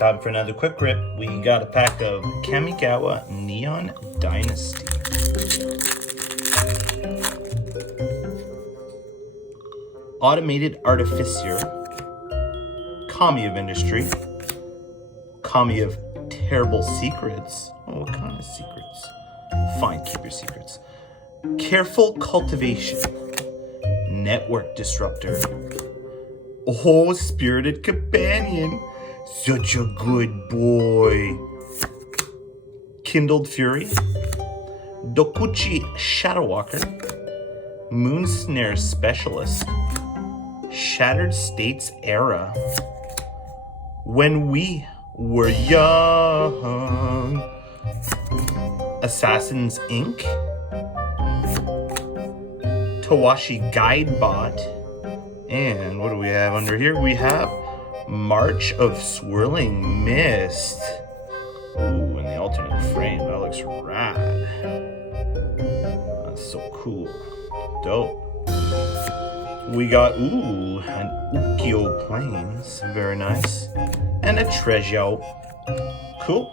Time for another quick rip. We got a pack of Kamigawa Neon Dynasty. Automated Artificer. Kami of Industry. Kami of Terrible Secrets. Oh, what kind of secrets? Fine, keep your secrets. Careful Cultivation. Network Disruptor. Oh, Spirited Companion. Such a good boy. Kindled Fury. Dokuchi Shadowwalker. Moon Snare Specialist. Shattered States Era. When We Were Young. Assassin's Inc. Tawashi Guidebot. And what do we have under here? We have March of Swirling Mist. Ooh, in the alternate frame. That looks rad. That's so cool. Dope. We got, an Ukyo Plains. Very nice. And a Treasure. Cool.